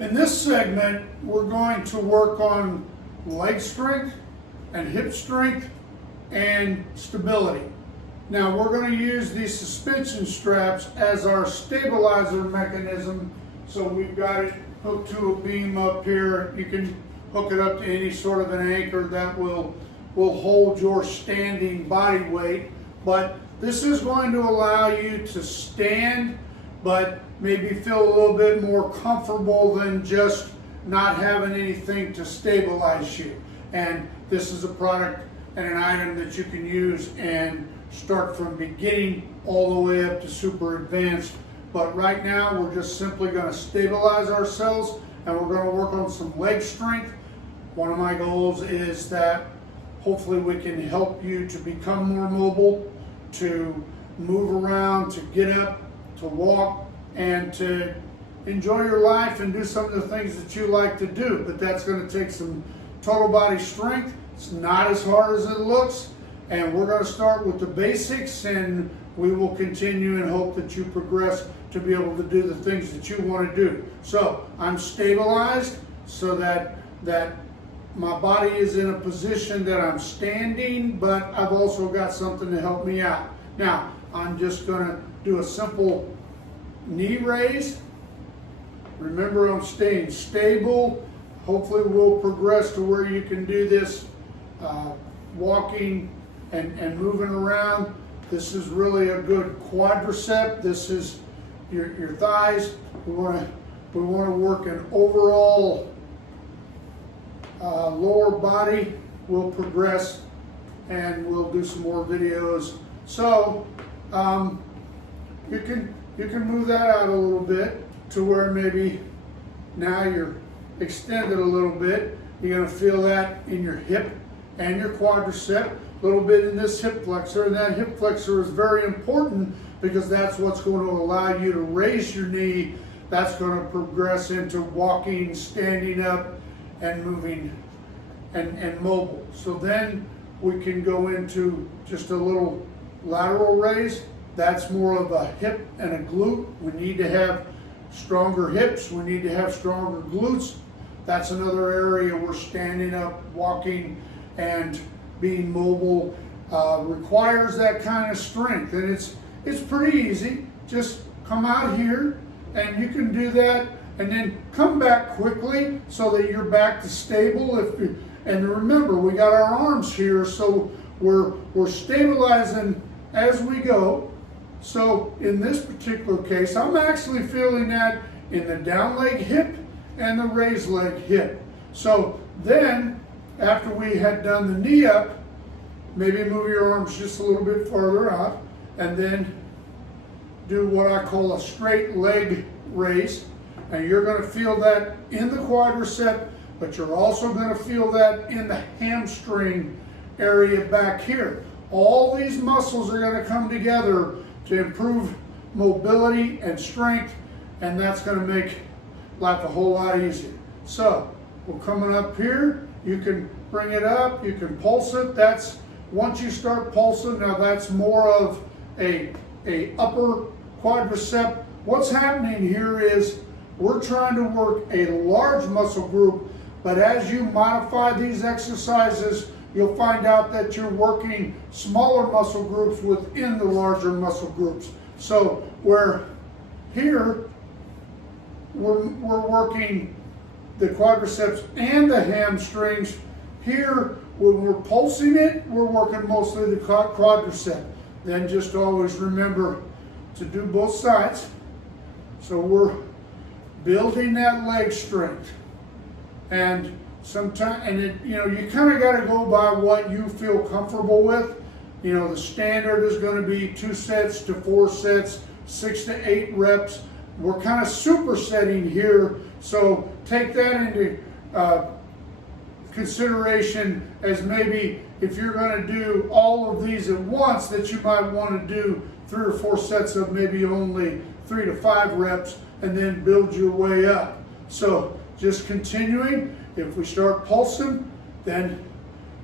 In this segment, we're going to work on leg strength and hip strength and stability. Now we're going to use these suspension straps as our stabilizer mechanism. So we've got it hooked to a beam up here. You can hook it up to any sort of an anchor that will hold your standing body weight. But this is going to allow you to stand, but maybe feel a little bit more comfortable than just not having anything to stabilize you. And this is a product and an item that you can use and start from beginning all the way up to super advanced. But right now we're just simply going to stabilize ourselves, and we're going to work on some leg strength. One of my goals is that hopefully we can help you to become more mobile, to move around, to get up, to walk, and to enjoy your life and do some of the things that you like to do. But that's going to take some total body strength. It's not as hard as it looks, and we're going to start with the basics, and we will continue and hope that you progress to be able to do the things that you want to do. So I'm stabilized so that my body is in a position that I'm standing, but I've also got something to help me out. Now I'm just going to do a simple knee raise. Remember, I'm staying stable. Hopefully we'll progress to where you can do this walking and moving around. This is really a good quadricep. This is your thighs. We want to work an overall lower body. We'll progress and we'll do some more videos. So you can move that out a little bit to where maybe now you're extended a little bit. You're going to feel that in your hip and your quadricep, a little bit in this hip flexor, and that hip flexor is very important because that's what's going to allow you to raise your knee. That's going to progress into walking, standing up, and moving and mobile. So then we can go into just a little lateral raise. That's more of a hip and a glute. We need to have stronger hips. We need to have stronger glutes. That's another area where standing up, walking, and being mobile requires that kind of strength. And it's pretty easy. Just come out here and you can do that, and then come back quickly so that you're back to stable. And remember, we got our arms here, so we're stabilizing as we go. So in this particular case, I'm actually feeling that in the down leg hip and the raised leg hip. So then, after we had done the knee up, maybe move your arms just a little bit farther out, and then do what I call a straight leg raise. And you're going to feel that in the quadricep, but you're also going to feel that in the hamstring area back here. All these muscles are going to come together to improve mobility and strength, and that's going to make life a whole lot easier. So we're coming up here. You can bring it up, you can pulse it. That's once you start pulsing, now that's more of a upper quadricep. What's happening here is we're trying to work a large muscle group, but as you modify these exercises, you'll find out that you're working smaller muscle groups within the larger muscle groups. So where here we're working the quadriceps and the hamstrings, here when we're pulsing it, we're working mostly the quadricep. Then just always remember to do both sides. So we're building that leg strength. And sometimes, you kind of got to go by what you feel comfortable with. You know, the standard is going to be 2 sets to 4 sets, 6 to 8 reps. We're kind of supersetting here, so take that into consideration as maybe if you're going to do all of these at once, that you might want to do 3 or 4 sets of maybe only 3 to 5 reps and then build your way up. So just continuing. If we start pulsing, then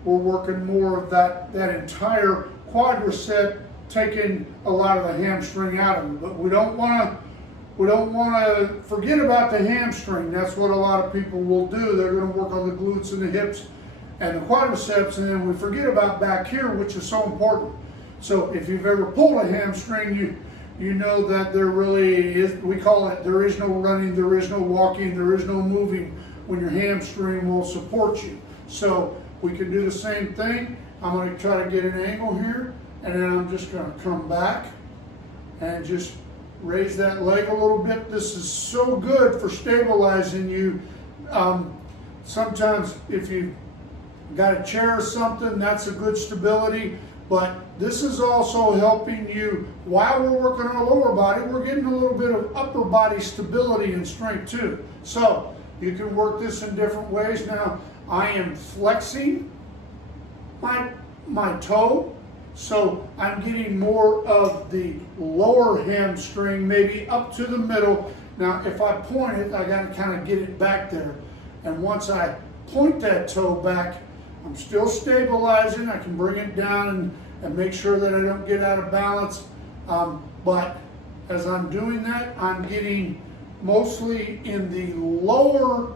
we're working more of that entire quadricep, taking a lot of the hamstring out of it. But we don't want to we don't want to forget about the hamstring. That's what a lot of people will do. They're going to work on the glutes and the hips and the quadriceps, and then we forget about back here, which is so important. So if you've ever pulled a hamstring, you know that there really is, we call it, there is no running, there is no walking, there is no moving when your hamstring will support you. So we can do the same thing. I'm going to try to get an angle here, and then I'm just going to come back and just raise that leg a little bit. This is so good for stabilizing you. Sometimes if you got a chair or something, that's a good stability, but this is also helping you while we're working on our lower body. We're getting a little bit of upper body stability and strength too. So you can work this in different ways. Now I am flexing my toe, so I'm getting more of the lower hamstring, maybe up to the middle. Now if I point it, I got to kind of get it back there, and once I point that toe back, I'm still stabilizing. I can bring it down and make sure that I don't get out of balance. But as I'm doing that, I'm getting mostly in the lower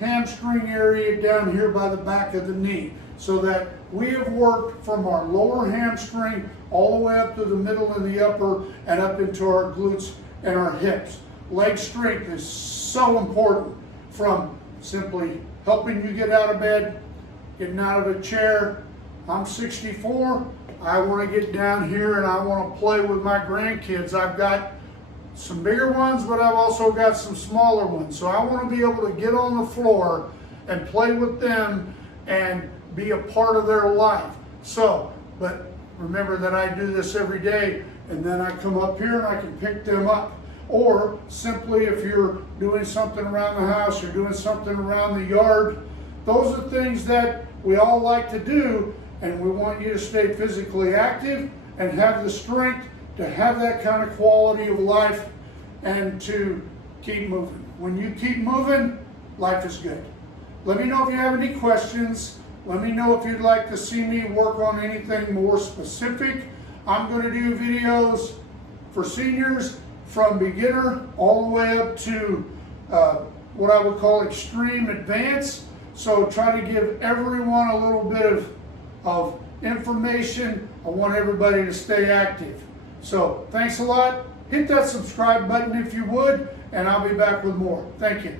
hamstring area down here by the back of the knee, so that we have worked from our lower hamstring all the way up to the middle and the upper and up into our glutes and our hips. Leg strength is so important, from simply helping you get out of bed, getting out of a chair. I'm 64. I want to get down here and I want to play with my grandkids. I've got some bigger ones, but I've also got some smaller ones. So I want to be able to get on the floor and play with them and be a part of their life. So, but remember that I do this every day, and then I come up here and I can pick them up. Or simply, if you're doing something around the house, you're doing something around the yard, those are things that we all like to do, and we want you to stay physically active and have the strength to have that kind of quality of life and to keep moving. When you keep moving, life is good. Let me know if you have any questions. Let me know if you'd like to see me work on anything more specific. I'm going to do videos for seniors from beginner all the way up to what I would call extreme advanced. So try to give everyone a little bit of information. I want everybody to stay active. So thanks a lot. Hit that subscribe button if you would, and I'll be back with more. Thank you.